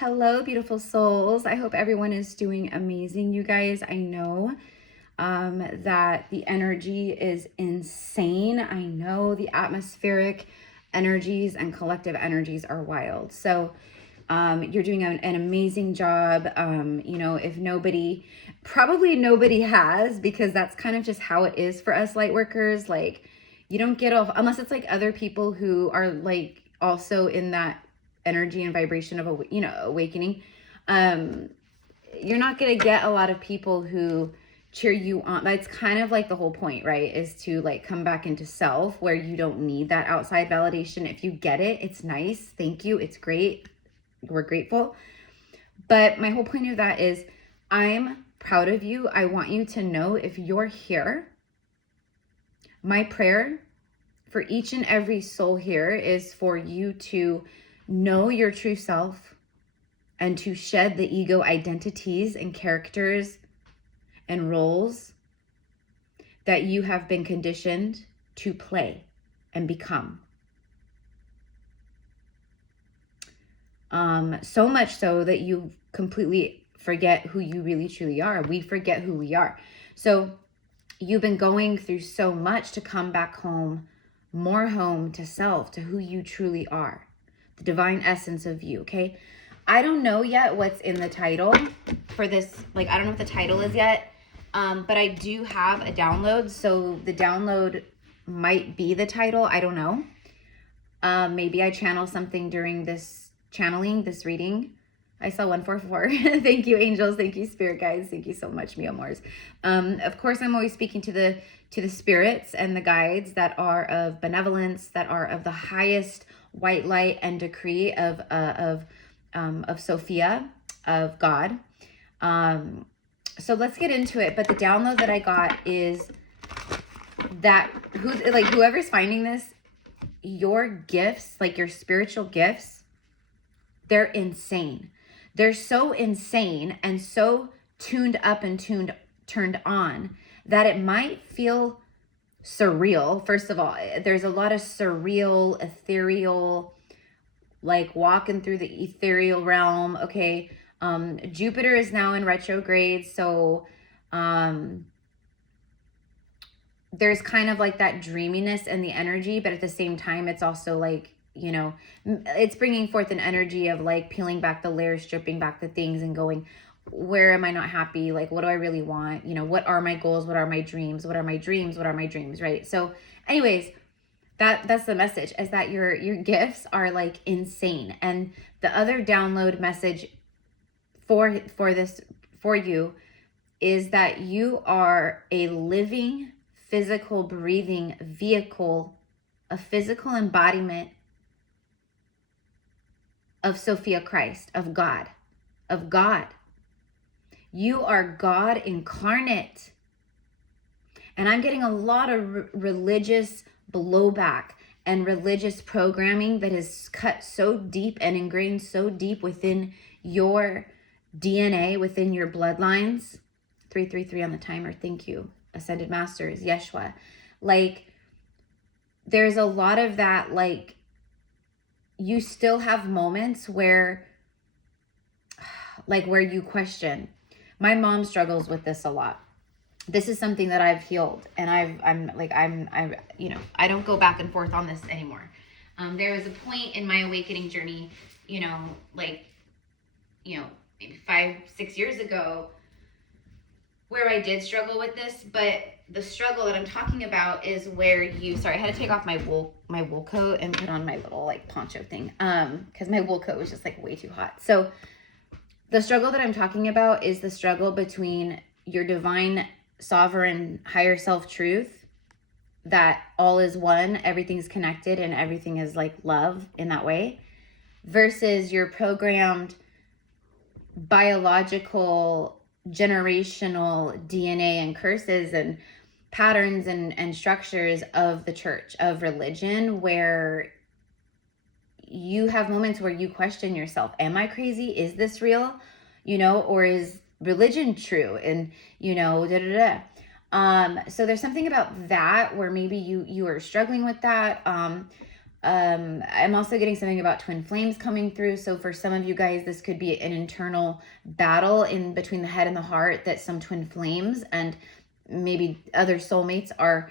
Hello, beautiful souls. I hope everyone is doing amazing. You guys, I know that the energy is insane. I know the atmospheric energies and collective energies are wild. So you're doing an amazing job. If probably nobody has, because that's kind of just how it is for us light workers. Like, you don't get off unless it's like other people who are like also in that energy and vibration of awakening. You're not going to get a lot of people who cheer you on. That's kind of like the whole point, right? Is to like come back into self, where you don't need that outside validation. If you get it, it's nice. Thank you. It's great. We're grateful. But my whole point of that is I'm proud of you. I want you to know, if you're here, my prayer for each and every soul here is for you to know your true self and to shed the ego identities and characters and roles that you have been conditioned to play and become. So much so that you completely forget who you really truly are. We forget who we are. So you've been going through so much to come back home, more home to self, to who you truly are, the divine essence of you, okay? I don't know yet what's in the title for this. Like, I don't know what the title is yet, but I do have a download. So the download might be the title. I don't know. Maybe I channel something during this reading. I saw 144. Thank you, angels. Thank you, spirit guides. Thank you so much, mi amors. Of course, I'm always speaking to the spirits and the guides that are of benevolence, that are of the highest white light and decree of Sophia, of God. So let's get into it. But the download that I got is that whoever's finding this, your gifts, like your spiritual gifts, they're insane. They're so insane and so tuned up and turned on that it might feel surreal. First of all, there's a lot of surreal, ethereal, like walking through the ethereal realm. Okay. Jupiter is now in retrograde. So, there's kind of like that dreaminess and the energy, but at the same time, it's also like, it's bringing forth an energy of like peeling back the layers, stripping back the things and going, where am I not happy? Like, what do I really want? What are my goals? What are my dreams? What are my dreams? What are my dreams? Right. So anyways, that's the message, is that your gifts are like insane. And the other download message for you is that you are a living, physical, breathing vehicle, a physical embodiment of Sophia Christ, of God, of God. You are God incarnate. And I'm getting a lot of religious blowback and religious programming that is cut so deep and ingrained so deep within your DNA, within your bloodlines. 333 on the timer. Thank you. Ascended Masters, Yeshua. Like, there's a lot of that, like, you still have moments where you question. My mom struggles with this a lot. This is something that I've healed, and I don't go back and forth on this anymore. There was a point in my awakening journey, maybe 5-6 years ago, where I did struggle with this. But the struggle that I'm talking about is where I had to take off my wool coat and put on my little like poncho thing, because my wool coat was just like way too hot. So the struggle that I'm talking about is the struggle between your divine, sovereign, higher self truth, that all is one, everything's connected, and everything is like love in that way, versus your programmed biological, generational DNA and curses and patterns and structures of the church, of religion, where you have moments where you question yourself. Am I crazy? Is this real? Or is religion true? And, so there's something about that where maybe you are struggling with that. I'm also getting something about twin flames coming through. So for some of you guys, this could be an internal battle in between the head and the heart that some twin flames and maybe other soulmates are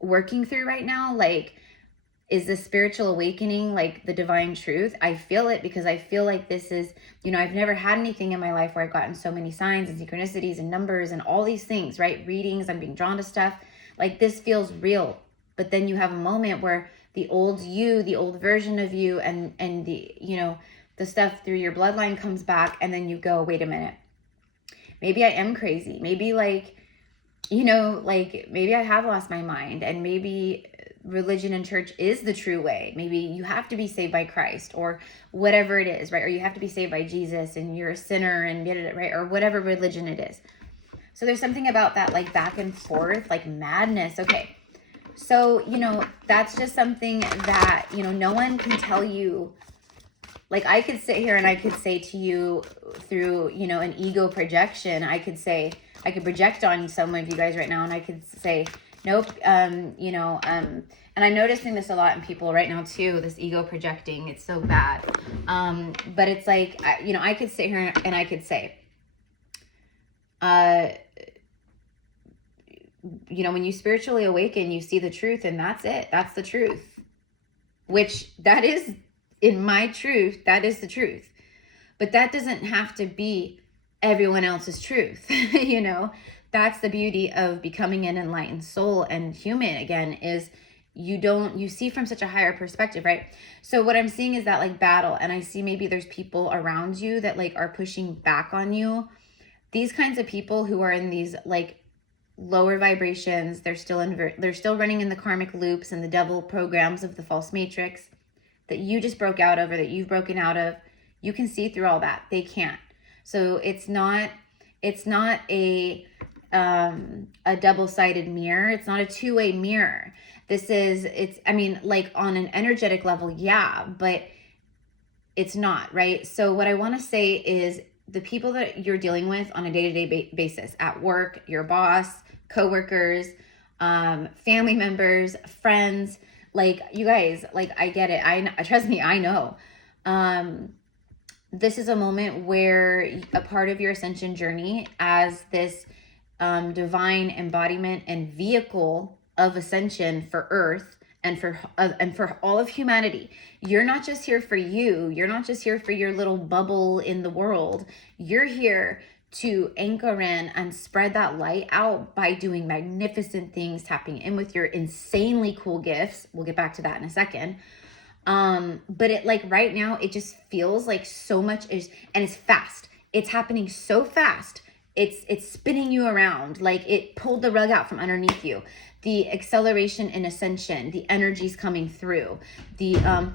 working through right now. Like, is this spiritual awakening like the divine truth? I feel it, because I feel like this is, you know, I've never had anything in my life where I've gotten so many signs and synchronicities and numbers and all these things, right? Readings, I'm being drawn to stuff. Like, this feels real. But then you have a moment where the old you, the old version of you, and the, you know, the stuff through your bloodline comes back, and then you go, wait a minute, maybe I am crazy. Maybe, like, you know, like, maybe I have lost my mind, and maybe religion and church is the true way. Maybe you have to be saved by Christ, or whatever it is, right? Or you have to be saved by Jesus and you're a sinner, and get it right, or whatever religion it is. So there's something about that, like, back and forth, like madness. Okay. So, you know, that's just something that, you know, no one can tell you. Like, I could sit here and I could say to you through, you know, an ego projection, I could project on some of you guys right now, and I could say, nope, you know, and I'm noticing this a lot in people right now too, this ego projecting. It's so bad. But it's like, you know, I could sit here and I could say, you know, when you spiritually awaken, you see the truth, and that's it. That's the truth. Which, that is, in my truth, that is the truth. But that doesn't have to be everyone else's truth. You know, that's the beauty of becoming an enlightened soul and human again, is you see from such a higher perspective, right? So what I'm seeing is that, like, battle, and I see maybe there's people around you that, like, are pushing back on you. These kinds of people who are in these, like, lower vibrations, they're still running in the karmic loops and the devil programs of the false matrix that you just broke out of, or that you've broken out of. You can see through all that. They can't. So it's not a double-sided mirror. It's not a two-way mirror. I mean, like, on an energetic level, yeah, but it's not, right? So what I want to say is, the people that you're dealing with on a day-to-day basis at work, your boss, coworkers, family members, friends, like, you guys, like, I get it. Trust me, I know. This is a moment where a part of your ascension journey as this divine embodiment and vehicle of ascension for Earth and for all of humanity. You're not just here for you. You're not just here for your little bubble in the world. You're here to anchor in and spread that light out by doing magnificent things, tapping in with your insanely cool gifts. We'll get back to that in a second. But it, like, right now, it just feels like so much is, and it's fast. It's happening so fast. It's spinning you around. Like, it pulled the rug out from underneath you. The acceleration in ascension, the energies coming through, the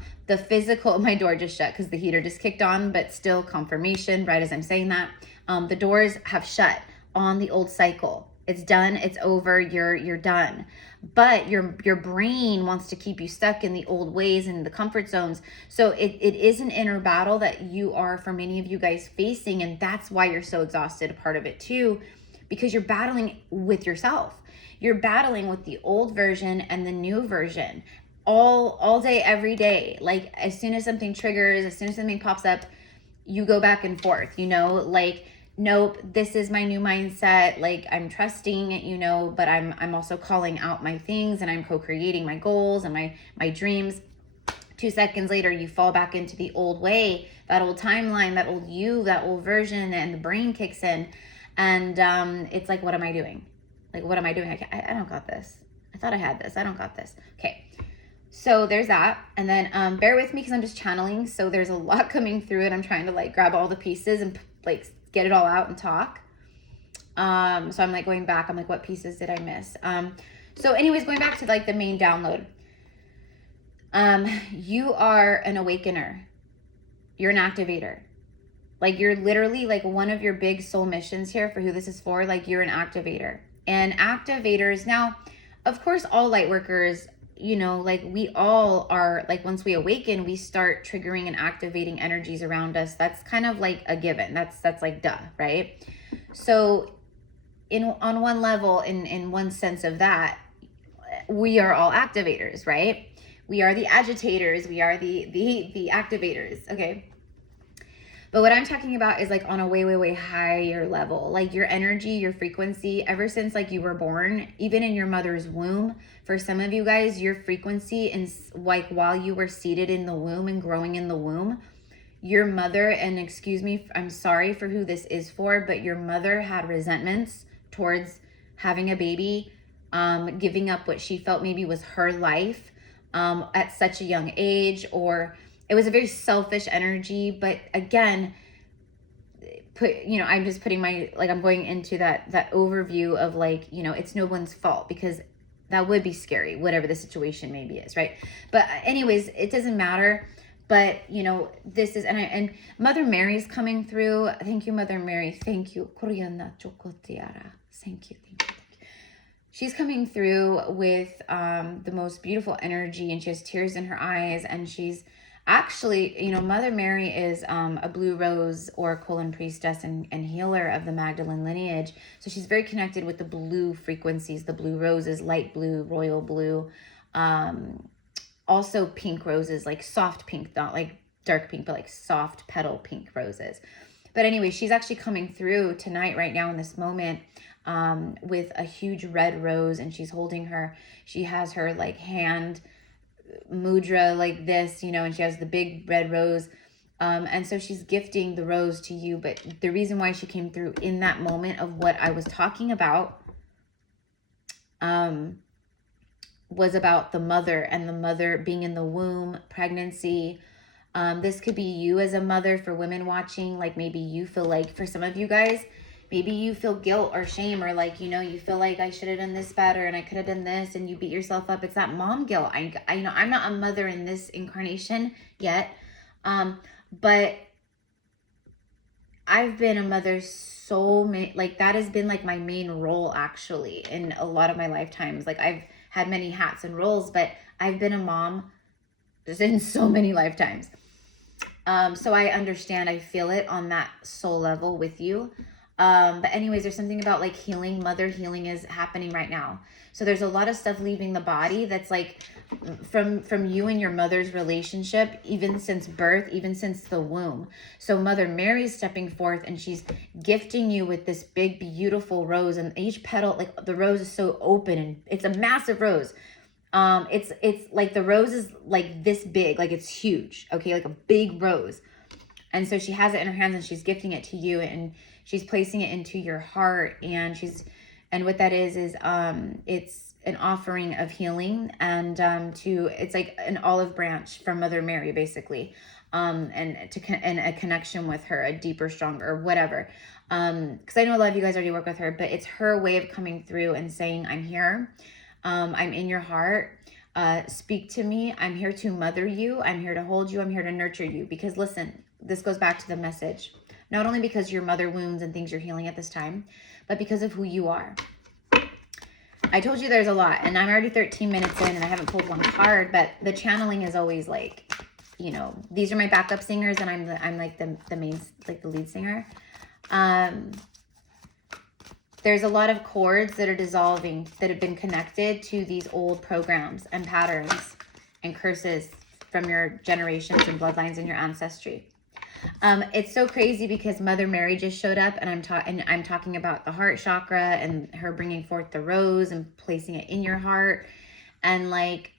physical, my door just shut because the heater just kicked on, but still confirmation right as I'm saying that. The doors have shut on the old cycle. It's done. It's over. You're done. But your brain wants to keep you stuck in the old ways and the comfort zones. So it is an inner battle that you are, for many of you guys, facing. And that's why you're so exhausted, a part of it too, because you're battling with yourself. You're battling with the old version and the new version all day, every day. Like, as soon as something triggers, as soon as something pops up, you go back and forth, you know, like, nope, this is my new mindset. Like, I'm trusting, you know, but I'm also calling out my things, and I'm co-creating my goals and my dreams. 2 seconds later, you fall back into the old way, that old timeline, that old you, that old version, and the brain kicks in. And it's like, what am I doing? Like, what am I doing? I don't got this. I thought I had this. I don't got this. Okay. So there's that. And then bear with me because I'm just channeling. So there's a lot coming through, and I'm trying to, like, grab all the pieces and, like, get it all out and talk. So I'm, like, going back. I'm like, what pieces did I miss? So anyways, going back to, like, the main download. You are an awakener. You're an activator. Like, you're literally, like, one of your big soul missions here, for who this is for, like, you're an activator. And activators, now, of course, all light workers, you know, like, we all are, like, once we awaken, we start triggering and activating energies around us. That's kind of like a given. That's like duh, right? So on one level, in one sense of that, we are all activators, right? We are the agitators. We are the activators. Okay. But what I'm talking about is like on a way, way, way higher level, like your energy, your frequency, ever since like you were born, even in your mother's womb. For some of you guys, your frequency is like while you were seated in the womb and growing in the womb, your mother, and excuse me, I'm sorry for who this is for, but your mother had resentments towards having a baby, giving up what she felt maybe was her life at such a young age, or it was a very selfish energy. But again, I'm just putting I'm going into that overview of like, it's no one's fault, because that would be scary, whatever the situation maybe is, right? But anyways, it doesn't matter. But this is, and Mother Mary's coming through. Thank you, Mother Mary. Thank you. Thank you. She's coming through with the most beautiful energy, and she has tears in her eyes, and she's actually, Mother Mary is a blue rose oracle and priestess and healer of the Magdalene lineage. So she's very connected with the blue frequencies, the blue roses, light blue, royal blue, also pink roses, like soft pink, not like dark pink, but like soft petal pink roses. But anyway, she's actually coming through tonight, right now in this moment, with a huge red rose, and she has her like hand mudra like this, and she has the big red rose. And so she's gifting the rose to you. But the reason why she came through in that moment of what I was talking about, was about the mother, and the mother being in the womb, pregnancy. This could be you as a mother for women watching. Like maybe you feel like, for some of you guys, maybe you feel guilt or shame, or like, you feel like I should have done this better and I could have done this, and you beat yourself up. It's that mom guilt. I'm not a mother in this incarnation yet. But I've been a mother like that has been like my main role actually in a lot of my lifetimes. Like I've had many hats and roles, but I've been a mom just in so many lifetimes. So I understand, I feel it on that soul level with you. But anyways, there's something about like healing, mother healing is happening right now. So there's a lot of stuff leaving the body that's like from you and your mother's relationship, even since birth, even since the womb. So Mother Mary's stepping forth, and she's gifting you with this big, beautiful rose, and each petal, like the rose is so open, and it's a massive rose. It's like the rose is like this big, like it's huge. Okay. Like a big rose. And so she has it in her hands, and she's gifting it to you, and she's placing it into your heart. And what that is it's an offering of healing, and it's like an olive branch from Mother Mary, basically, and a connection with her, a deeper, stronger, whatever. Because I know a lot of you guys already work with her, but it's her way of coming through and saying, I'm here, I'm in your heart, speak to me, I'm here to mother you, I'm here to hold you, I'm here to nurture you. Because listen, this goes back to the message. Not only because your mother wounds and things you're healing at this time, but because of who you are. I told you there's a lot, and I'm already 13 minutes in, and I haven't pulled one card, but the channeling is always like, these are my backup singers, and I'm like the main, like the lead singer. There's a lot of cords that are dissolving that have been connected to these old programs and patterns and curses from your generations and bloodlines and your ancestry. It's so crazy because Mother Mary just showed up, and I'm talking about the heart chakra and her bringing forth the rose and placing it in your heart. And like,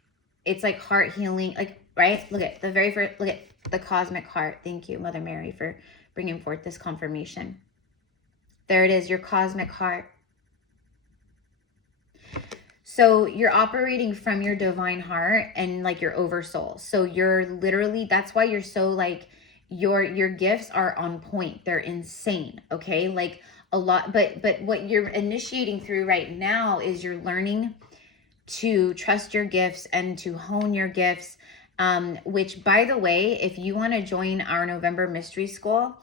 it's like heart healing, like, right? Look at look at the cosmic heart. Thank you, Mother Mary, for bringing forth this confirmation. There it is, your cosmic heart. So you're operating from your divine heart and like your oversoul. So you're literally, that's why you're so like, your gifts are on point. They're insane. Okay. Like a lot, but what you're initiating through right now is you're learning to trust your gifts and to hone your gifts. Which, by the way, if you want to join our November mystery school,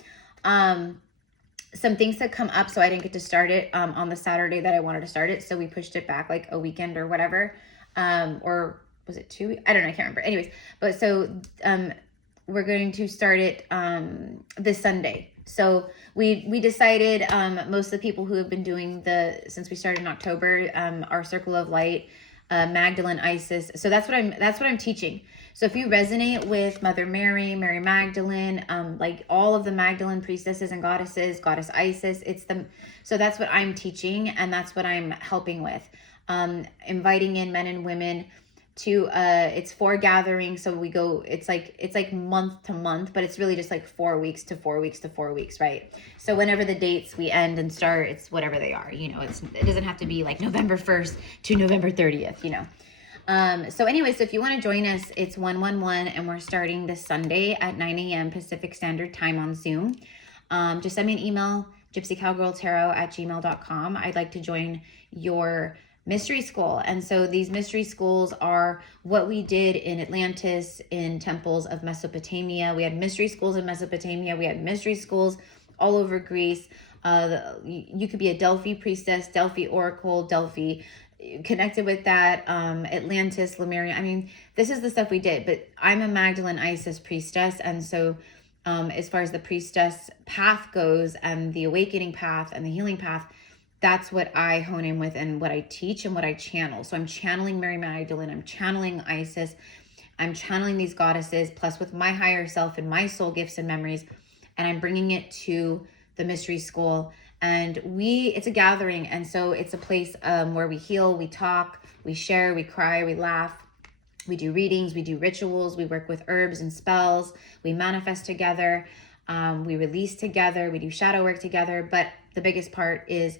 some things that come up. So I didn't get to start it, on the Saturday that I wanted to start it. So we pushed it back like a weekend or whatever. Or was it 2 weeks? I don't know. I can't remember. Anyways, but so, we're going to start it this Sunday. So we decided, most of the people who have been doing since we started in October, our Circle of Light, Magdalene, Isis. So that's what I'm teaching. So if you resonate with Mother Mary, Mary Magdalene, like all of the Magdalene priestesses and goddesses, Goddess Isis, so that's what I'm teaching, and that's what I'm helping with. Inviting in men and women to it's 4 gatherings, so we go, it's like month to month, but it's really just like 4 weeks to 4 weeks to 4 weeks, right? So whenever the dates we end and start, it's whatever they are, you know. It doesn't have to be like November 1st to November 30th, you know. So anyway, so if you want to join us, it's 111, and we're starting this Sunday at 9 a.m. Pacific Standard Time on Zoom. Just send me an email, gypsycowgirltarot@gmail.com. I'd like to join your mystery school. And so these mystery schools are what we did in Atlantis, in temples of Mesopotamia. We had mystery schools in Mesopotamia. We had mystery schools all over Greece. You could be a Delphi priestess, Delphi oracle, Delphi connected with that, Atlantis, Lemuria. I mean, this is the stuff we did, but I'm a Magdalene Isis priestess. And so as far as the priestess path goes, and the awakening path and the healing path, that's what I hone in with, and what I teach and what I channel. So I'm channeling Mary Magdalene, I'm channeling Isis, I'm channeling these goddesses, plus with my higher self and my soul gifts and memories, and I'm bringing it to the mystery school. And it's a gathering, and so it's a place where we heal, we talk, we share, we cry, we laugh, we do readings, we do rituals, we work with herbs and spells, we manifest together, we release together, we do shadow work together. But the biggest part is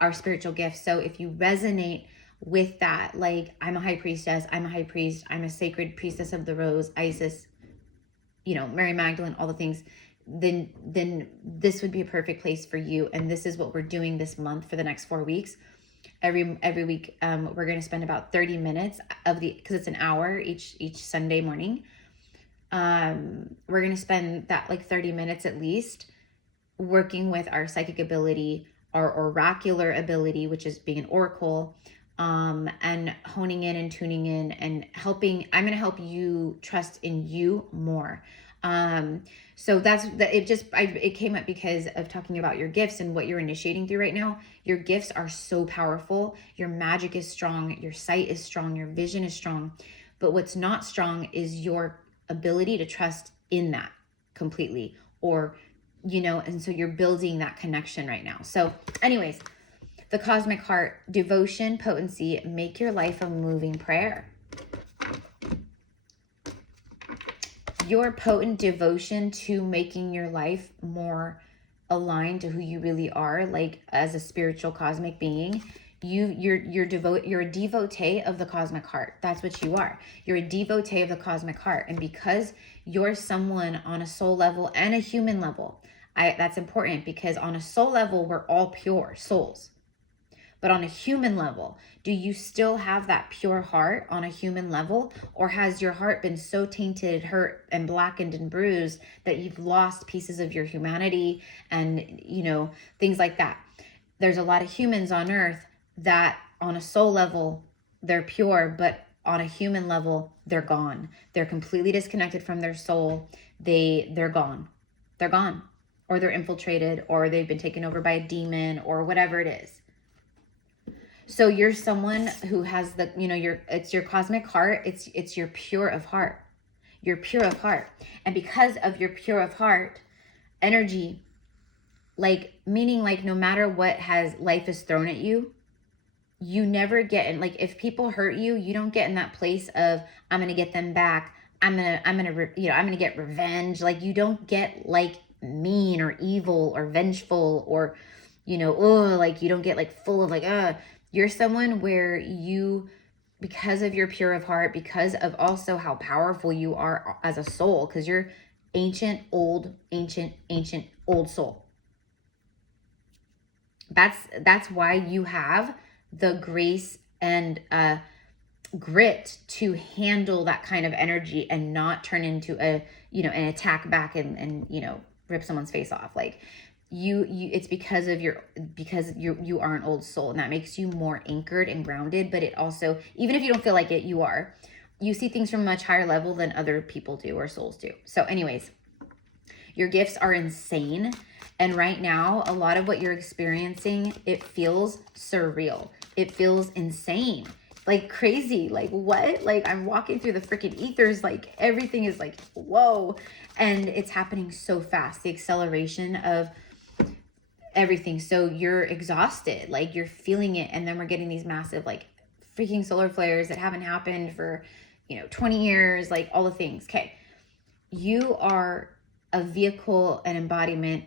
our spiritual gifts. So if you resonate with that, like I'm a high priestess, I'm a high priest, I'm a sacred priestess of the rose, Isis, you know, Mary Magdalene, all the things, then this would be a perfect place for you. And this is what we're doing this month for the next 4 weeks. Every week, we're going to spend about 30 minutes because it's an hour each Sunday morning. We're going to spend that like 30 minutes at least working with our psychic ability, our oracular ability, which is being an oracle, and honing in and tuning in and helping. I'm going to help you trust in you more. So it came up because of talking about your gifts and what you're initiating through right now. Your gifts are so powerful. Your magic is strong. Your sight is strong. Your vision is strong. But what's not strong is your ability to trust in that completely, or, you know, and so you're building that connection right now. So anyways, the cosmic heart, devotion, potency, make your life a moving prayer. Your potent devotion to making your life more aligned to who you really are, like as a spiritual cosmic being, you're a devotee of the cosmic heart. That's what you are. You're a devotee of the cosmic heart. And because you're someone on a soul level and a human level, that's important, because on a soul level, we're all pure souls. But on a human level, do you still have that pure heart on a human level? Or has your heart been so tainted, hurt, and blackened and bruised that you've lost pieces of your humanity and, you know, things like that? There's a lot of humans on earth that on a soul level, they're pure, but on a human level, they're gone. They're completely disconnected from their soul. They're gone. They're gone. Or they're infiltrated, or they've been taken over by a demon, or whatever it is. So you're someone who has the, you know, it's your cosmic heart. It's your pure of heart. You're pure of heart. And because of your pure of heart energy, like, meaning like no matter what life has thrown at you, you never get in, like, if people hurt you, you don't get in that place of, I'm going to get them back. I'm going to get revenge. Like, you don't get like mean or evil or vengeful, or, you know, like you don't get like full of like, you're someone where you, because of your pure of heart, because of also how powerful you are as a soul, because you're ancient old soul. That's why you have the grace and grit to handle that kind of energy and not turn into an attack back and rip someone's face off. Like, it's because you are an old soul, and that makes you more anchored and grounded. But it also, even if you don't feel like it, you see things from a much higher level than other people do, or souls do. So anyways, your gifts are insane. And right now, a lot of what you're experiencing, it feels surreal. It feels insane. like crazy. Like what? Like I'm walking through the freaking ethers. Like everything is like, whoa. And it's happening so fast. The acceleration of everything. So you're exhausted, like you're feeling it. And then we're getting these massive, like freaking solar flares that haven't happened for, 20 years, like all the things. Okay. You are a vehicle, an embodiment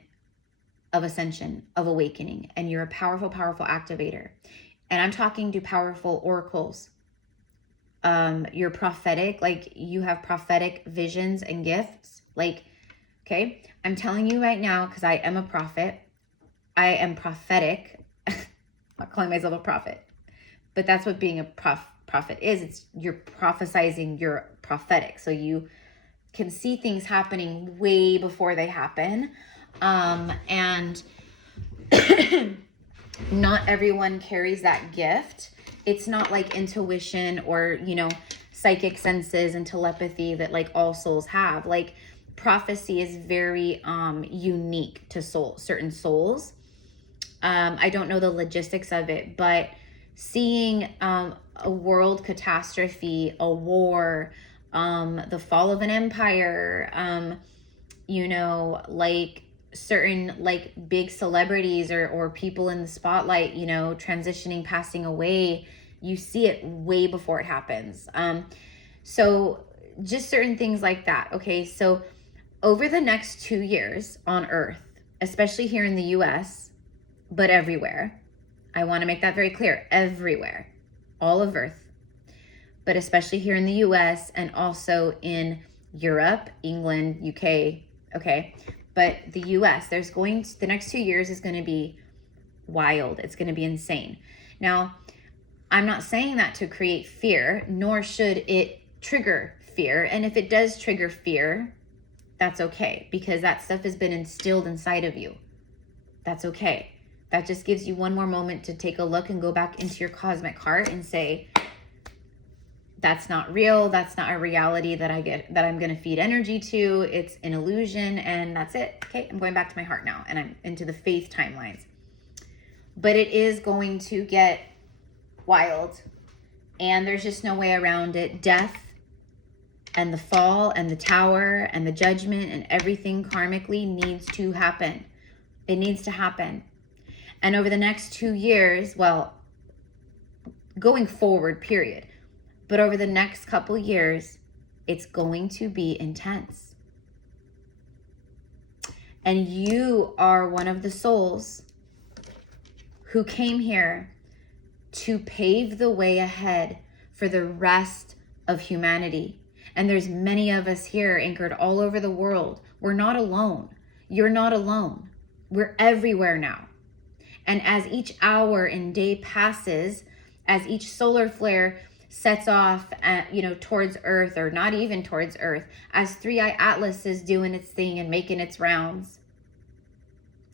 of ascension, of awakening, and you're a powerful, powerful activator. And I'm talking to powerful oracles. You're prophetic, like you have prophetic visions and gifts. Like, okay, I'm telling you right now, because I am a prophet. I am prophetic. I'm not calling myself a prophet, but that's what being a prophet is. It's you're prophesizing, you're prophetic. So you can see things happening way before they happen. And not everyone carries that gift. It's not like intuition or, psychic senses and telepathy that like all souls have. Like prophecy is very unique to certain souls. I don't know the logistics of it, but seeing a world catastrophe, a war, the fall of an empire, like certain like big celebrities or people in the spotlight, transitioning, passing away, you see it way before it happens. So just certain things like that. Okay. So over the next 2 years on Earth, especially here in the US, but everywhere, I want to make that very clear, everywhere, all of Earth, but especially here in the US and also in Europe, England, UK. Okay. But the US, the next 2 years is going to be wild. It's going to be insane. Now, I'm not saying that to create fear, nor should it trigger fear. And if it does trigger fear, that's okay, because that stuff has been instilled inside of you. That's okay. That just gives you one more moment to take a look and go back into your cosmic heart and say, that's not real. That's not a reality that I'm going to feed energy to. It's an illusion, and that's it. Okay, I'm going back to my heart now, and I'm into the faith timelines. But it is going to get wild, and there's just no way around it. Death and the fall and the tower and the judgment and everything karmically needs to happen. It needs to happen. And over the next 2 years, well, going forward, period. But over the next couple years, it's going to be intense. And you are one of the souls who came here to pave the way ahead for the rest of humanity. And there's many of us here anchored all over the world. We're not alone. You're not alone. We're everywhere now. And as each hour and day passes, as each solar flare sets off, towards Earth, or not even towards Earth, as 3i Atlas is doing its thing and making its rounds,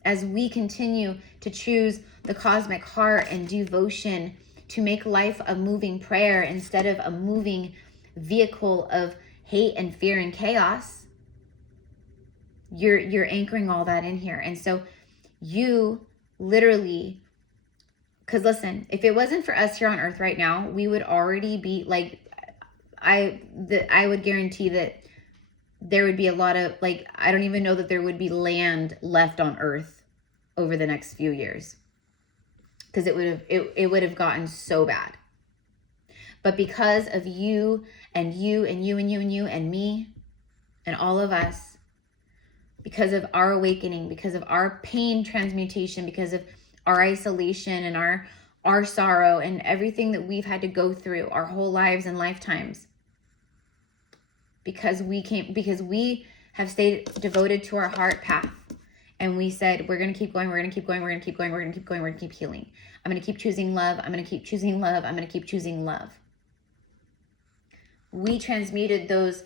as we continue to choose the cosmic heart and devotion to make life a moving prayer instead of a moving vehicle of hate and fear and chaos, you're anchoring all that in here. And so you literally, because listen, if it wasn't for us here on Earth right now, we would already be like, I would guarantee that there would be a lot of, like, I don't even know that there would be land left on Earth over the next few years, because it would have gotten so bad. But because of you and you and you and you and you and me and all of us, because of our awakening, because of our pain transmutation, because of our isolation and our sorrow and everything that we've had to go through our whole lives and lifetimes, because we have stayed devoted to our heart path, and we said, we're going to keep going, we're going to keep going, we're going to keep going, we're going to keep going, we're going to keep healing. I'm going to keep choosing love. I'm going to keep choosing love. I'm going to keep choosing love. We transmuted those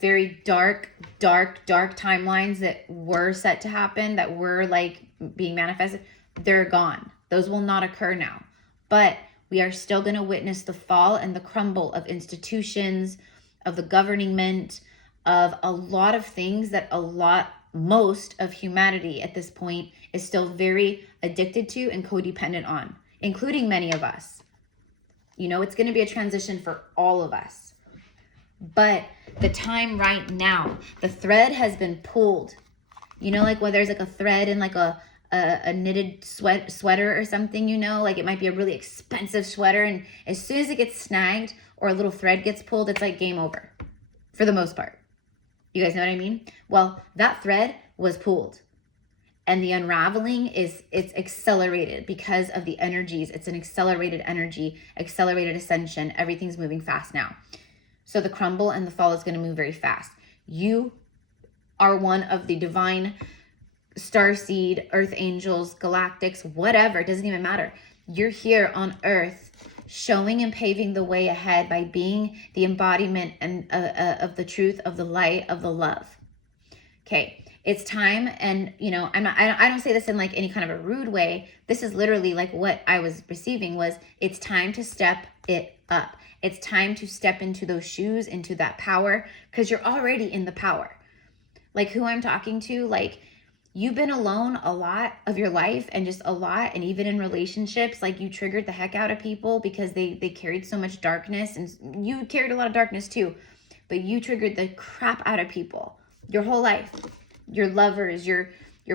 very dark timelines that were set to happen, that were like being manifested. They're gone. Those will not occur now. But we are still going to witness the fall and the crumble of institutions, of the government, of a lot of things that most of humanity at this point is still very addicted to and codependent on, including many of us. You know, it's going to be a transition for all of us. But the time right now, the thread has been pulled. You know, like when there's like a thread in like a knitted sweater or something, you know, like it might be a really expensive sweater. And as soon as it gets snagged or a little thread gets pulled, it's like game over for the most part. You guys know what I mean? Well, that thread was pulled. And the unraveling it's accelerated because of the energies. It's an accelerated energy, accelerated ascension. Everything's moving fast now. So the crumble and the fall is going to move very fast. You are one of the divine starseed, earth angels, galactics, whatever. It doesn't even matter. You're here on earth showing and paving the way ahead by being the embodiment and of the truth, of the light, of the love. Okay. It's time, and you know, I don't say this in like any kind of a rude way. This is literally like what I was receiving was, it's time to step it up. It's time to step into those shoes, into that power, because you're already in the power. Like who I'm talking to, like you've been alone a lot of your life, and just a lot, and even in relationships, like you triggered the heck out of people because they carried so much darkness, and you carried a lot of darkness too, but you triggered the crap out of people your whole life. Your lovers, your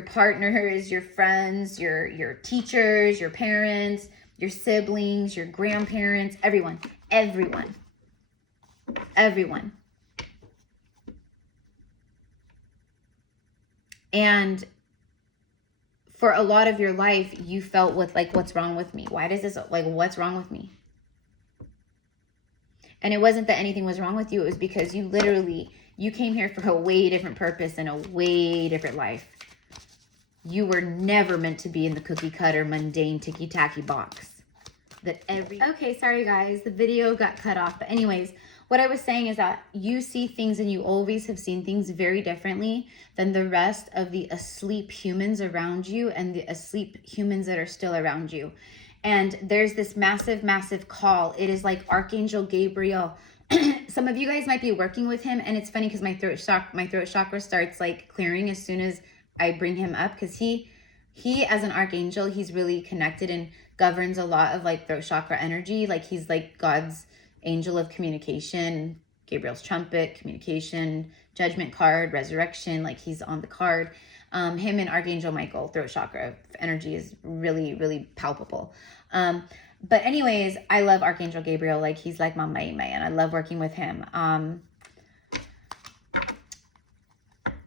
partners, your friends, your teachers, your parents, your siblings, your grandparents, everyone. And for a lot of your life, you felt with like, what's wrong with me? Why does this, like, what's wrong with me? And it wasn't that anything was wrong with you. It was because you came here for a way different purpose and a way different life. You were never meant to be in the cookie cutter, mundane, ticky-tacky box. Okay, sorry guys, the video got cut off. But anyways, what I was saying is that you see things, and you always have seen things very differently than the rest of the asleep humans around you and the asleep humans that are still around you. And there's this massive, massive call. It is like Archangel Gabriel. Some of you guys might be working with him, and it's funny because my throat chakra starts like clearing as soon as I bring him up, because he as an archangel, he's really connected and governs a lot of like throat chakra energy. Like he's like God's angel of communication, Gabriel's trumpet, communication, judgment card, resurrection. Like he's on the card. Him and Archangel Michael, throat chakra energy is really, really palpable. But anyways, I love Archangel Gabriel. Like he's like my main man. I love working with him.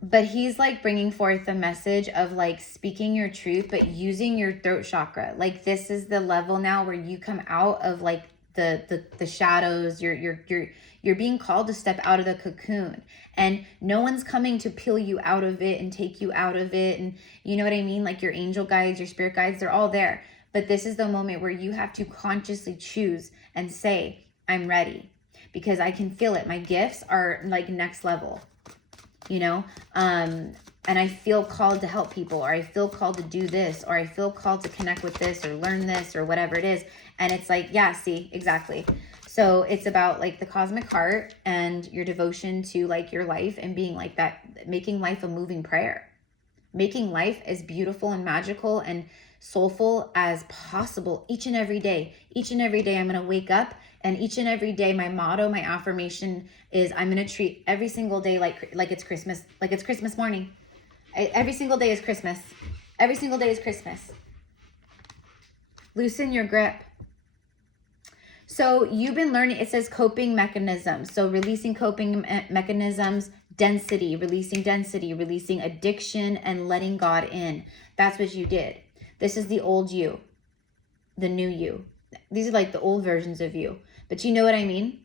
But he's like bringing forth the message of like speaking your truth, but using your throat chakra. Like this is the level now where you come out of like the shadows. You're being called to step out of the cocoon, and no one's coming to peel you out of it and take you out of it. And you know what I mean? Like your angel guides, your spirit guides, they're all there. But this is the moment where you have to consciously choose and say, I'm ready, because I can feel it. My gifts are like next level, you know? And I feel called to help people, or I feel called to do this, or I feel called to connect with this or learn this or whatever it is. And it's like, yeah, see, exactly. So it's about like the cosmic heart and your devotion to like your life, and being like that, making life a moving prayer, making life as beautiful and magical and soulful as possible each and every day. Each and every day I'm going to wake up, and each and every day my motto, my affirmation is I'm going to treat every single day like it's Christmas, like it's Christmas morning. Every single day is Christmas. Every single day is Christmas. Loosen your grip. So you've been learning, it says coping mechanisms. So releasing coping mechanisms, releasing addiction, and letting God in. That's what you did. This is the old you, the new you. These are like the old versions of you. But you know what I mean?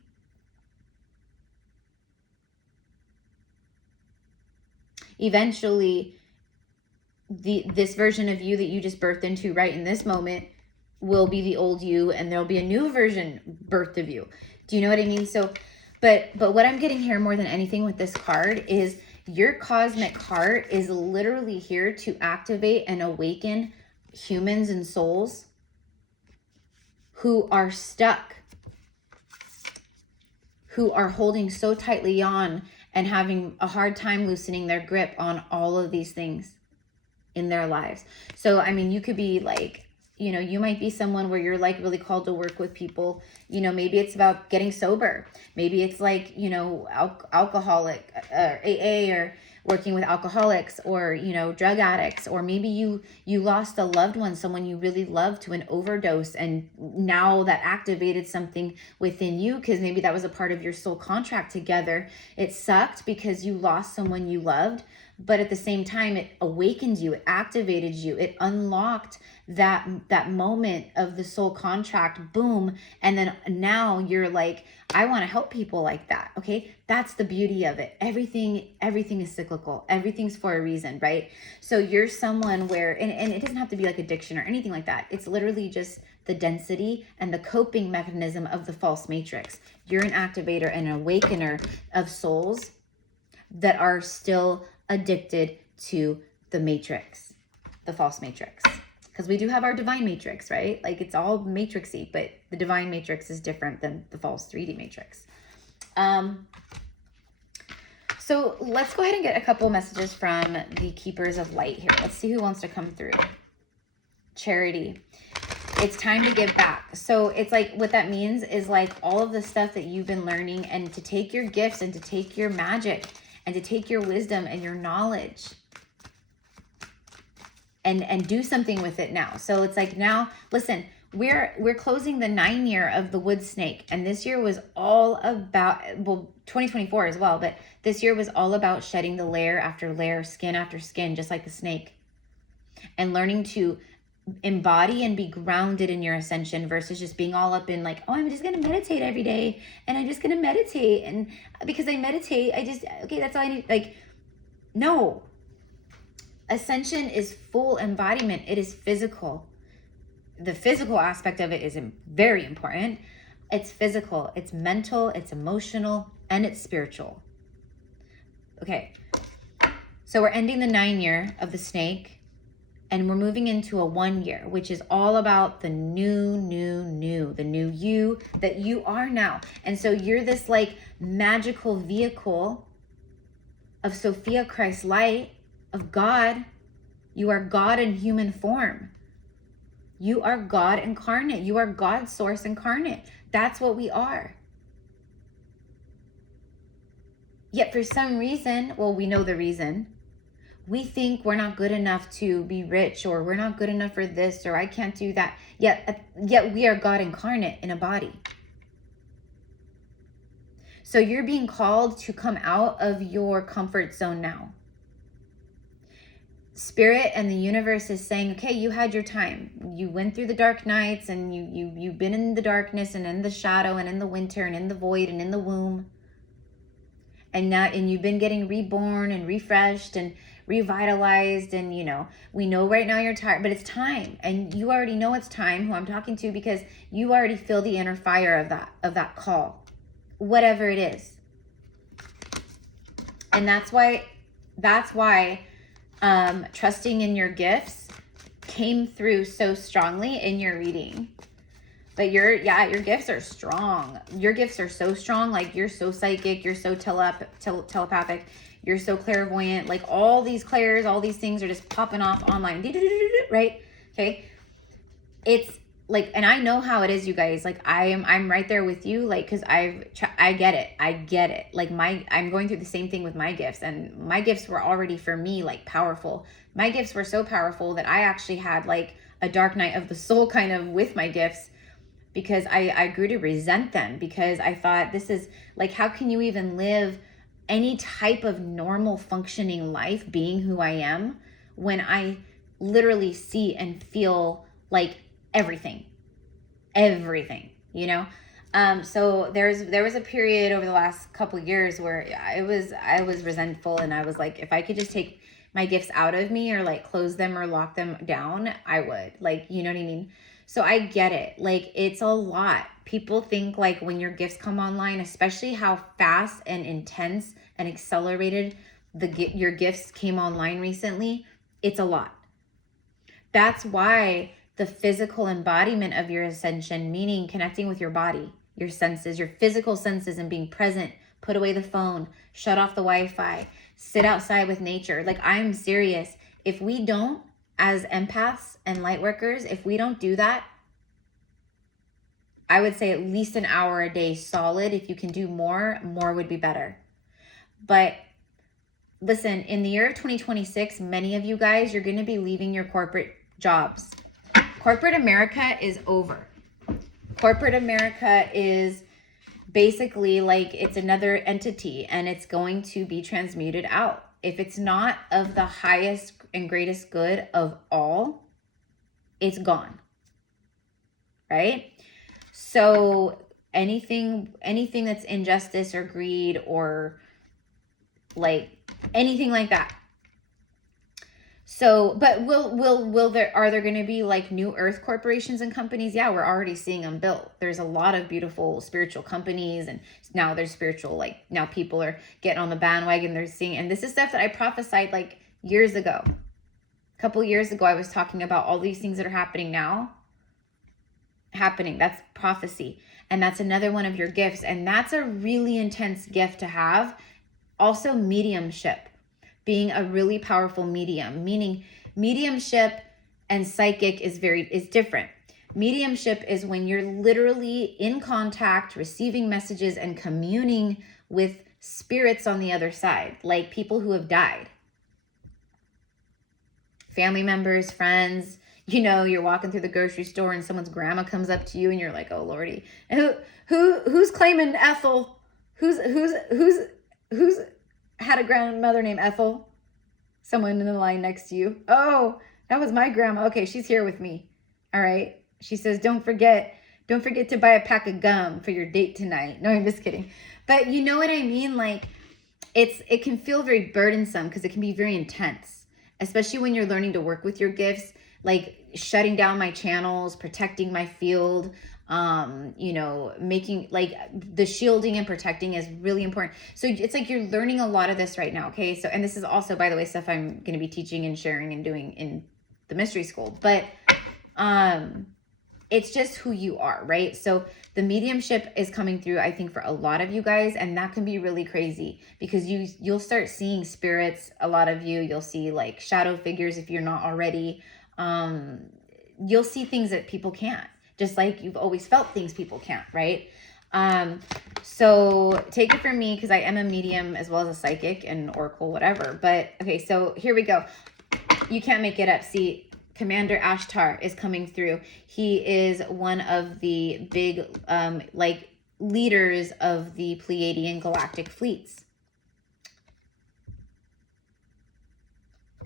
Eventually, this version of you that you just birthed into right in this moment will be the old you, and there'll be a new version birthed of you. Do you know what I mean? So, but what I'm getting here more than anything with this card is your cosmic heart is literally here to activate and awaken humans and souls who are stuck, who are holding so tightly on and having a hard time loosening their grip on all of these things in their lives. So, I mean, you could be like, you know, you might be someone where you're like really called to work with people. You know, maybe it's about getting sober. Maybe it's like, you know, alcoholic AA, or working with alcoholics, or, you know, drug addicts. Or maybe you lost a loved one, someone you really loved, to an overdose, and now that activated something within you, because maybe that was a part of your soul contract together. It sucked because you lost someone you loved, but at the same time, it awakened you, it activated you, it unlocked that moment of the soul contract, boom. And then now you're like, I want to help people like that. Okay. That's the beauty of it. Everything is cyclical. Everything's for a reason, right? So you're someone where, and it doesn't have to be like addiction or anything like that. It's literally just the density and the coping mechanism of the false matrix. You're an activator and an awakener of souls that are still addicted to the matrix, the false matrix. Because we do have our divine matrix, right? Like, it's all matrixy, but the divine matrix is different than the false 3D matrix. So let's go ahead and get a couple messages from the Keepers of Light here. Let's see who wants to come through. Charity. It's time to give back. So it's like, what that means is like all of the stuff that you've been learning, and to take your gifts and to take your magic and to take your wisdom and your knowledge and do something with it now. So it's like, now listen, we're closing the 9 year of the wood snake, and this year was all about, well, 2024 as well, but this year was all about shedding the layer after layer, skin after skin, just like the snake, and learning to embody and be grounded in your ascension versus just being all up in like, oh, I'm just going to meditate every day, and I'm just going to meditate, and because I meditate, okay, that's all I need. Like, no. Ascension is full embodiment. It is physical. The physical aspect of it is very important. It's physical, it's mental, it's emotional, and it's spiritual. Okay. So we're ending the 9 year of the snake, and we're moving into a 1 year, which is all about the new you that you are now. And so you're this like magical vehicle of Sophia, Christ light, of God. You are God in human form. You are God incarnate. You are God source incarnate. That's what we are. Yet for some reason, well, we know the reason, we think we're not good enough to be rich, or we're not good enough for this, or I can't do that. Yet we are God incarnate in a body. So you're being called to come out of your comfort zone now. Spirit and the universe is saying, okay, you had your time. You went through the dark nights, and you've been in the darkness and in the shadow and in the winter and in the void and in the womb. And you've been getting reborn and refreshed and revitalized. And, you know, we know right now you're tired, but it's time. And you already know it's time, who I'm talking to, because you already feel the inner fire of that call, whatever it is. And that's why trusting in your gifts came through so strongly in your reading. But your gifts are strong. Your gifts are so strong. Like, you're so psychic, you're so telepathic, you're so clairvoyant. Like, all these clairs, all these things are just popping off online, right? Okay. It's like, and I know how it is, you guys. Like, I'm right there with you. Like, cause I get it. Like, I'm going through the same thing with my gifts, and my gifts were already, for me, like, powerful. My gifts were so powerful that I actually had like a dark night of the soul kind of with my gifts, because I grew to resent them, because I thought, this is like, how can you even live any type of normal functioning life being who I am when I literally see and feel like everything, you know? So there was a period over the last couple of years where I was resentful, and I was like, if I could just take my gifts out of me, or like close them or lock them down, I would, like, you know what I mean? So I get it. Like, it's a lot. People think like when your gifts come online, especially how fast and intense and accelerated your gifts came online recently, it's a lot. That's why the physical embodiment of your ascension, meaning connecting with your body, your senses, your physical senses, and being present, put away the phone, shut off the Wi-Fi, sit outside with nature. Like, I'm serious. If we don't as empaths and light workers, if we don't do that, I would say at least an hour a day solid. If you can do more would be better. But listen, in the year of 2026, many of you guys, you're going to be leaving your corporate jobs. Corporate America is over. Corporate America is basically like it's another entity, and it's going to be transmuted out. If it's not of the highest and greatest good of all, it's gone. Right? So anything that's injustice or greed or like anything like that. So, but are there going to be like new earth corporations and companies? Yeah, we're already seeing them built. There's a lot of beautiful spiritual companies, and now there's spiritual, like now people are getting on the bandwagon. They're seeing, and this is stuff that I prophesied like years ago. A couple years ago, I was talking about all these things that are happening now. That's prophecy. And that's another one of your gifts. And that's a really intense gift to have. Also, mediumship. Being a really powerful medium, meaning mediumship and psychic is different. Mediumship is when you're literally in contact, receiving messages and communing with spirits on the other side, like people who have died. Family members, friends, you know, you're walking through the grocery store and someone's grandma comes up to you and you're like, oh Lordy, who's claiming Ethel? Who's had a grandmother named Ethel? Someone in the line next to you. Oh, that was my grandma. Okay, she's here with me. All right. She says, don't forget to buy a pack of gum for your date tonight. No, I'm just kidding. But you know what I mean? Like it can feel very burdensome because it can be very intense, especially when you're learning to work with your gifts, like shutting down my channels, protecting my field, you know, making like the shielding and protecting is really important. So it's like you're learning a lot of this right now. Okay. So, and this is also, by the way, stuff I'm going to be teaching and sharing and doing in the mystery school, but, it's just who you are, right? So the mediumship is coming through, I think, for a lot of you guys, and that can be really crazy because you'll start seeing spirits. A lot of you'll see like shadow figures if you're not already. You'll see things that people can't. Just like you've always felt things people can't, right? So take it from me because I am a medium as well as a psychic and oracle, whatever. But okay, so here we go. You can't make it up. See, Commander Ashtar is coming through. He is one of the big, like leaders of the Pleiadian galactic fleets.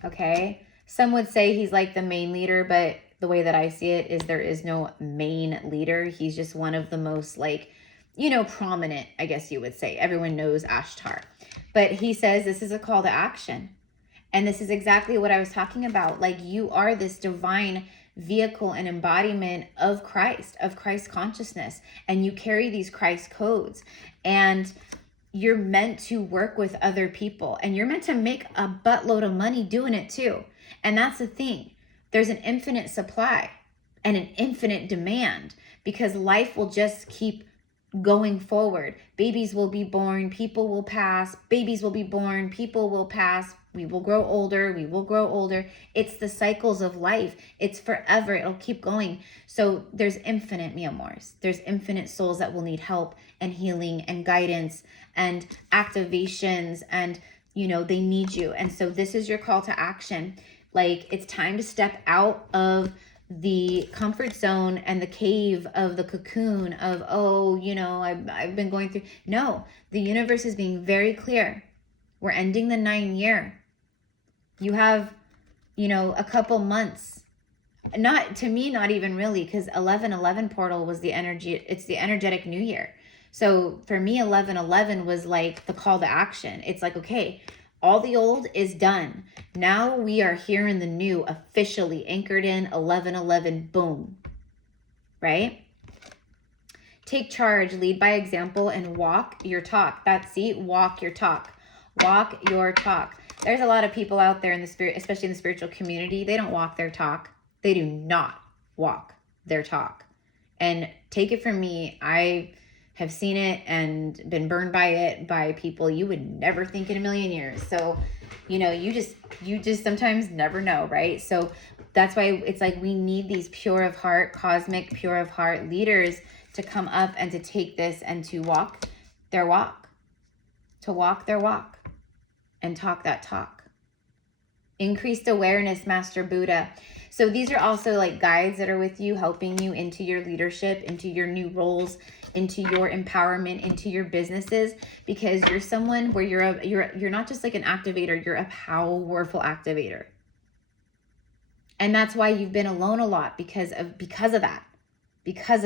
Okay. Some would say he's like the main leader, but the way that I see it is there is no main leader. He's just one of the most like, you know, prominent, I guess you would say. Everyone knows Ashtar. But he says this is a call to action. And this is exactly what I was talking about. Like you are this divine vehicle and embodiment of Christ consciousness. And you carry these Christ codes. And you're meant to work with other people. And you're meant to make a buttload of money doing it too. And that's the thing. There's an infinite supply and an infinite demand because life will just keep going forward. Babies will be born, people will pass, babies will be born, people will pass, we will grow older, we will grow older. It's the cycles of life. It's forever. It'll keep going. So there's infinite, mi amors. There's infinite souls that will need help and healing and guidance and activations and, you know, they need you. And so this is your call to action. Like it's time to step out of the comfort zone and the cave of the cocoon of, oh, you know, I've been going through. No, the universe is being very clear. We're ending the 9 year. You have, you know, a couple months. Not to me, not even really, because 11/11 portal was the energy. It's the energetic new year. So for me, 11/11 was like the call to action. It's like, okay, all the old is done. Now we are here in the new, officially anchored in 11/11, boom. Right? Take charge, lead by example, and walk your talk. Walk your talk. Walk your talk. There's a lot of people out there in the spirit, especially in the spiritual community. They don't walk their talk. They do not walk their talk. And take it from me, I have seen it and been burned by it by people you would never think in a million years. So, you know, you just sometimes never know, right? So that's why it's like we need these pure of heart, cosmic pure of heart leaders to come up and to take this and to walk their walk, to walk their walk and talk that talk. Increased awareness, Master Buddha. So these are also like guides that are with you, helping you into your leadership, into your new roles, into your empowerment, into your businesses, because you're someone where you're not just like an activator, you're a powerful activator. And that's why you've been alone a lot, because of that. Because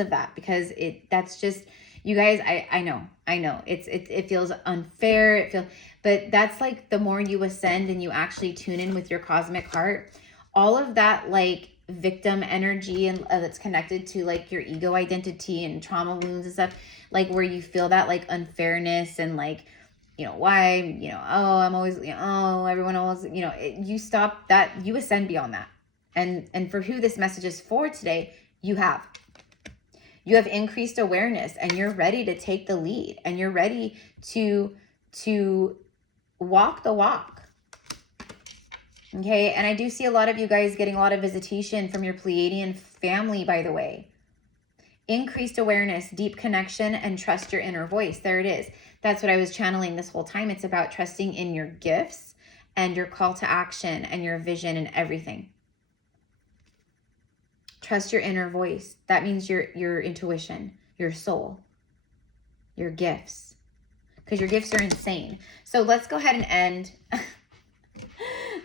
that's just, you guys, I know it feels unfair. But that's like the more you ascend and you actually tune in with your cosmic heart, all of that like victim energy and that's connected to like your ego identity and trauma wounds and stuff, like where you feel that like unfairness and like, you know, why, you know, oh, I'm always, you know, oh, everyone always, you know, you stop that, you ascend beyond that. And for who this message is for today, you have increased awareness and you're ready to take the lead and you're ready to walk the walk. Okay. And I do see a lot of you guys getting a lot of visitation from your Pleiadian family, by the way. Increased awareness, deep connection, and trust your inner voice. There it is. That's what I was channeling this whole time. It's about trusting in your gifts and your call to action and your vision and everything. Trust your inner voice. That means your intuition, your soul, your gifts, because your gifts are insane. So let's go ahead and end.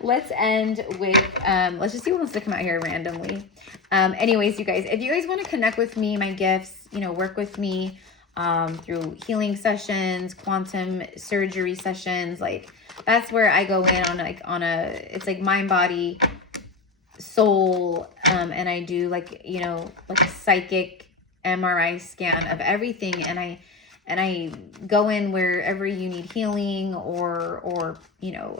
Let's end with, let's just see what wants to come out here randomly. Anyways, you guys, if you guys want to connect with me, my gifts, you know, work with me through healing sessions, quantum surgery sessions, like that's where I go in on it's like mind, body, soul, and I do like, you know, like a psychic MRI scan of everything, and I go in wherever you need healing or you know,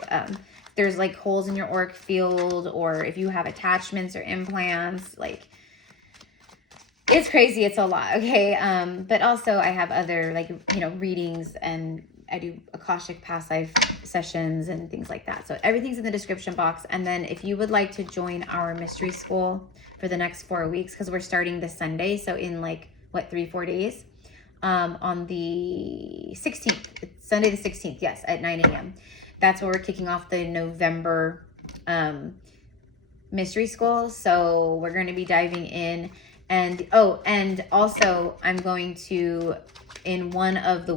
there's like holes in your auric field, or if you have attachments or implants, like it's crazy. It's a lot. Okay. But also I have other like, you know, readings, and I do Akashic past life sessions and things like that. So everything's in the description box. And then if you would like to join our mystery school for the next 4 weeks, because we're starting this Sunday. So in like, what, 3-4 days, on the 16th, it's Sunday the 16th. Yes. At 9 a.m. That's where we're kicking off the November, mystery school. So we're going to be diving in, and also I'm going to, in one of the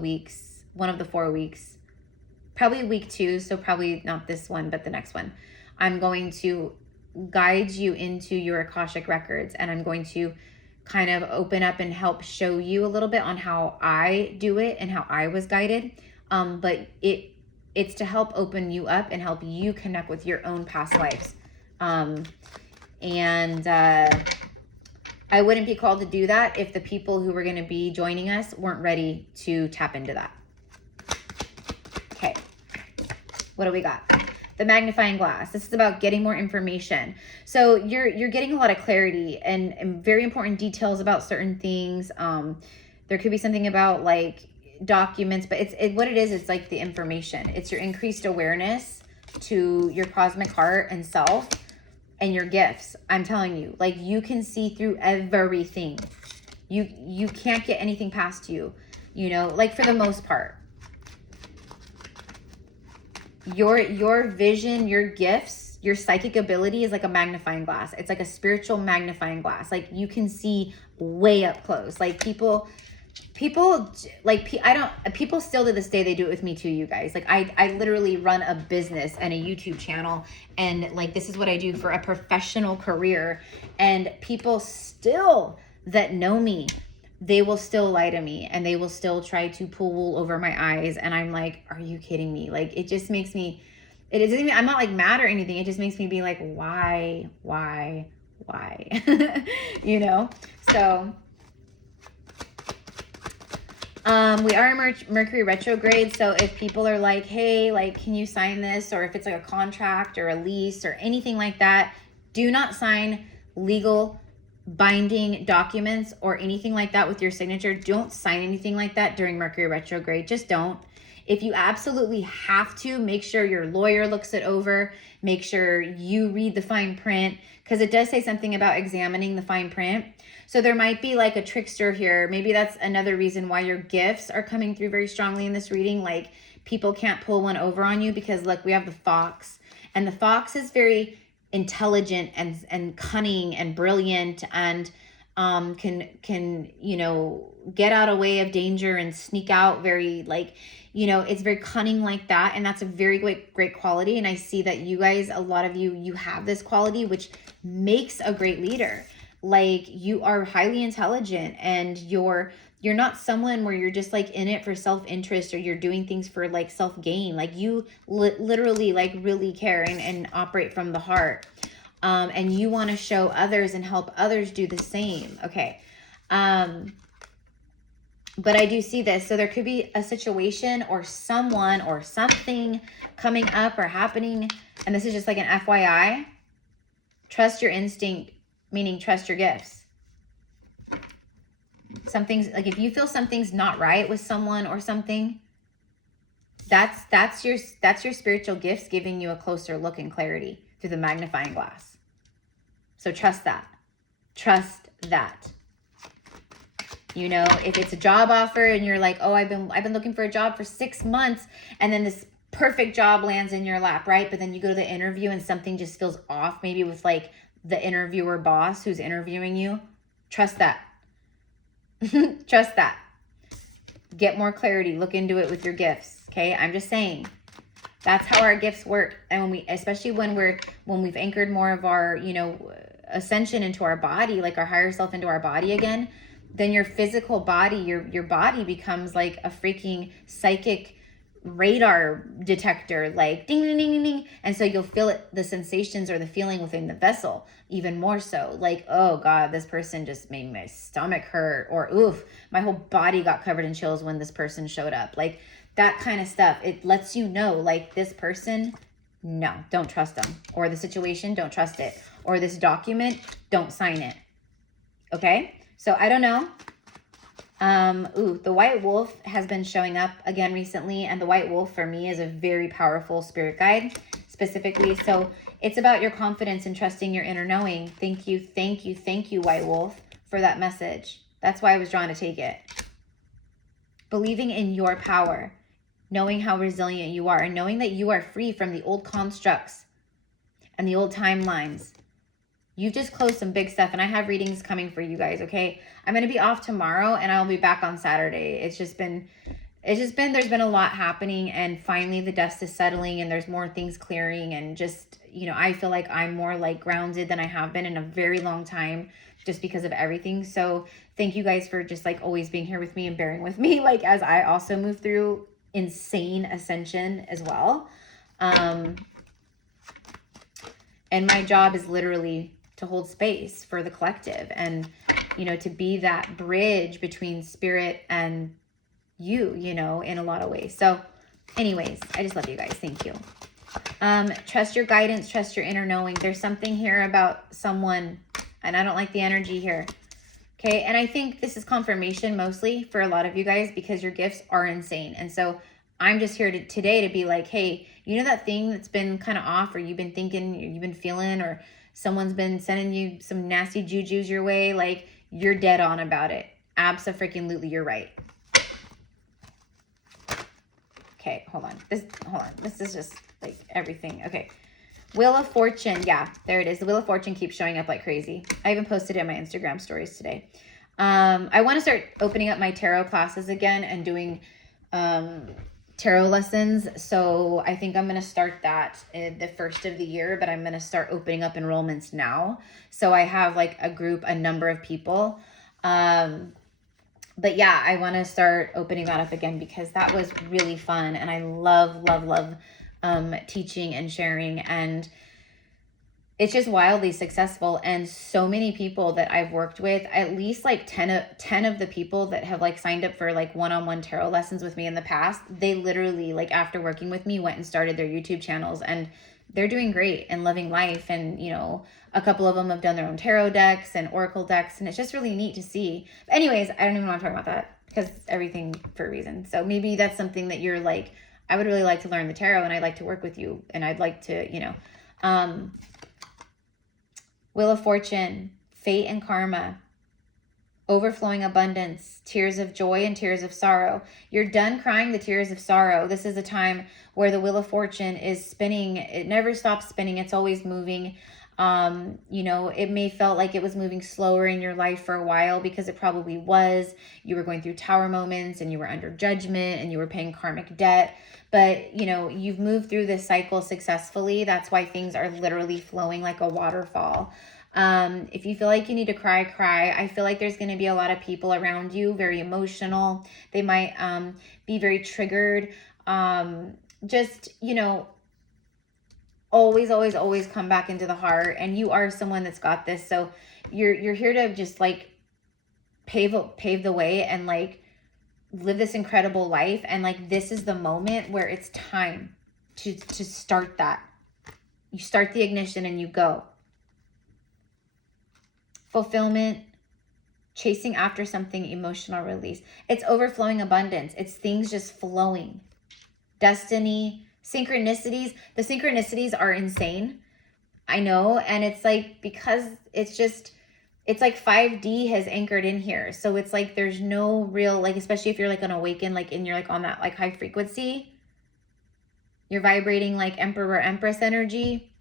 4 weeks, probably week 2. So probably not this one, but the next one, I'm going to guide you into your Akashic records, and I'm going to kind of open up and help show you a little bit on how I do it and how I was guided. But it's to help open you up and help you connect with your own past lives. I wouldn't be called to do that if the people who were going to be joining us weren't ready to tap into that. Okay. What do we got? The magnifying glass. This is about getting more information. So you're getting a lot of clarity and very important details about certain things. There could be something about like documents, but what it is, it's like the information. It's your increased awareness to your cosmic heart and self and your gifts. I'm telling you, like you can see through everything. You can't get anything past you, you know, like for the most part. Your vision, your gifts, your psychic ability is like a magnifying glass. It's like a spiritual magnifying glass. Like you can see way up close. Like people like, people still to this day, they do it with me too, you guys. Like I literally run a business and a YouTube channel, and like, this is what I do for a professional career. And people still that know me, they will still lie to me, and they will still try to pull wool over my eyes. And I'm like, are you kidding me? Like, it just makes me, it isn't even, I'm not like mad or anything. It just makes me be like, why, you know? So, we are in Mercury retrograde. So if people are like, hey, like, can you sign this? Or if it's like a contract or a lease or anything like that, do not sign legal binding documents or anything like that with your signature, don't sign anything like that during Mercury retrograde. Just don't. If you absolutely have to, make sure your lawyer looks it over. Make sure you read the fine print, because it does say something about examining the fine print. So there might be like a trickster here. Maybe that's another reason why your gifts are coming through very strongly in this reading. Like, people can't pull one over on you, because look, we have the fox, and the fox is very intelligent and cunning and brilliant, and can you know, get out of way of danger and sneak out very, like, you know, it's very cunning like that. And that's a very great quality. And I see that you guys, a lot of you have this quality, which makes a great leader. Like, you are highly intelligent, and you're not someone where you're just like in it for self-interest, or you're doing things for like self-gain. Like, you literally like really care and operate from the heart. And you want to show others and help others do the same. Okay. But I do see this. So there could be a situation or someone or something coming up or happening. And this is just like an FYI. Trust your instinct, meaning trust your gifts. Something's like, if you feel something's not right with someone or something, that's your spiritual gifts giving you a closer look and clarity through the magnifying glass. So trust that. Trust that. You know, if it's a job offer and you're like, oh, I've been looking for a job for 6 months, and then this perfect job lands in your lap, right? But then you go to the interview and something just feels off, maybe with like the interviewer boss who's interviewing you. Trust that. Trust that. Get more clarity. Look into it with your gifts. Okay. I'm just saying, that's how our gifts work. And when we, especially when we've anchored more of our, you know, ascension into our body, like our higher self into our body again, then your physical body, your body becomes like a freaking psychic radar detector, like ding, ding, ding, ding, ding. And so you'll feel it, the sensations or the feeling within the vessel even more so. Like, oh God, this person just made my stomach hurt, or oof, my whole body got covered in chills when this person showed up. Like that kind of stuff. It lets you know, like, this person, no, don't trust them. Or the situation, don't trust it. Or this document, don't sign it. Okay? So I don't know. The white wolf has been showing up again recently, and the white wolf for me is a very powerful spirit guide specifically. So it's about your confidence and trusting your inner knowing. Thank you, white wolf, for that message. That's why I was drawn to take it. Believing in your power, knowing how resilient you are, and knowing that you are free from the old constructs and the old timelines. You've just closed some big stuff, and I have readings coming for you guys, okay? I'm going to be off tomorrow, and I'll be back on Saturday. There's been a lot happening, and finally the dust is settling, and there's more things clearing, and just, you know, I feel like I'm more like grounded than I have been in a very long time, just because of everything. So thank you guys for just like always being here with me and bearing with me, like as I also move through insane ascension as well. And my job is literally to hold space for the collective, and, you know, to be that bridge between spirit and you know, in a lot of ways. So anyways, I just love you guys. Thank you. Trust your guidance, trust your inner knowing. There's something here about someone, and I don't like the energy here. Okay. And I think this is confirmation mostly for a lot of you guys, because your gifts are insane. And so I'm just here today to be like, hey, you know, that thing that's been kind of off, or you've been thinking, you've been feeling, or someone's been sending you some nasty jujus your way, like, you're dead on about it. Abso-freaking-lutely, you're right. Okay, hold on. This is just like everything. Okay. Wheel of Fortune. Yeah, there it is. The Wheel of Fortune keeps showing up like crazy. I even posted it in my Instagram stories today. I want to start opening up my tarot classes again and doing tarot lessons. So I think I'm going to start that in the first of the year, but I'm going to start opening up enrollments now. So I have like a number of people. But yeah, I want to start opening that up again, because that was really fun. And I love teaching and sharing, and it's just wildly successful. And so many people that I've worked with, at least like 10 of the people that have like signed up for like one-on-one tarot lessons with me in the past, they literally, like, after working with me, went and started their YouTube channels, and they're doing great and loving life. And, you know, a couple of them have done their own tarot decks and oracle decks, and it's just really neat to see. But anyways, I don't even want to talk about that because everything for a reason. So maybe that's something that you're like, I would really like to learn the tarot, and I'd like to work with you, and I'd like to, you know, Wheel of Fortune, fate and karma, overflowing abundance, tears of joy and tears of sorrow. You're done crying the tears of sorrow. This is a time where the Wheel of Fortune is spinning. It never stops spinning. It's always moving. You know, it may felt like it was moving slower in your life for a while, because it probably was. You were going through tower moments, and you were under judgment, and you were paying karmic debt. But, you know, you've moved through this cycle successfully. That's why things are literally flowing like a waterfall. If you feel like you need to cry, cry. I feel like there's going to be a lot of people around you, very emotional. They might be very triggered. Just, you know, always, always, always come back into the heart. And you are someone that's got this. So you're here to just like pave the way and like live this incredible life. And like, this is the moment where it's time to start that. You start the ignition and you go. Fulfillment, chasing after something, emotional release. It's overflowing abundance. It's things just flowing. Destiny, synchronicities. The synchronicities are insane. I know. And it's like, because it's just, it's like 5D has anchored in here. So it's like, there's no real, like, especially if you're like an awaken, like, and you're like on that like high frequency, you're vibrating like Emperor Empress energy.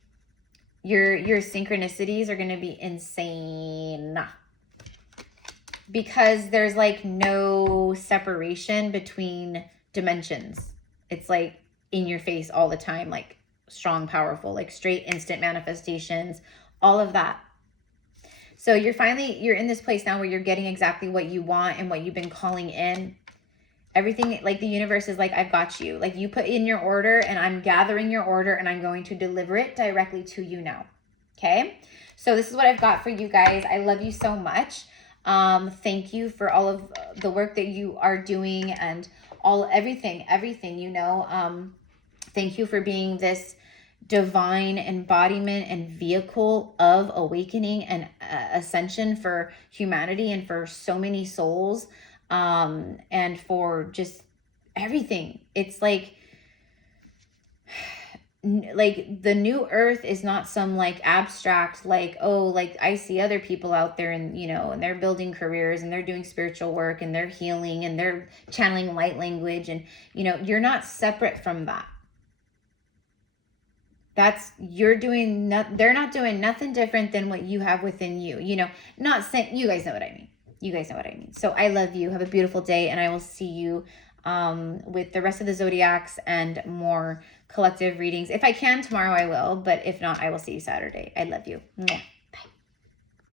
Your synchronicities are going to be insane, because there's like no separation between dimensions. It's like in your face all the time, like strong, powerful, like straight instant manifestations, all of that. So you're in this place now where you're getting exactly what you want and what you've been calling in. Everything, like the universe is like, I've got you. Like, you put in your order, and I'm gathering your order, and I'm going to deliver it directly to you now. Okay. So this is what I've got for you guys. I love you so much. Thank you for all of the work that you are doing, and everything, you know. Thank you for being this divine embodiment and vehicle of awakening and ascension for humanity and for so many souls. And for just everything. It's like the new earth is not some like abstract, like, oh, like I see other people out there, and, you know, and they're building careers, and they're doing spiritual work, and they're healing, and they're channeling light language. And, you know, you're not separate from that. They're not doing nothing different than what you have within you. You know, not saying, you guys know what I mean. You guys know what I mean. So I love you. Have a beautiful day. And I will see you with the rest of the zodiacs and more collective readings. If I can tomorrow, I will. But if not, I will see you Saturday. I love you. Mwah.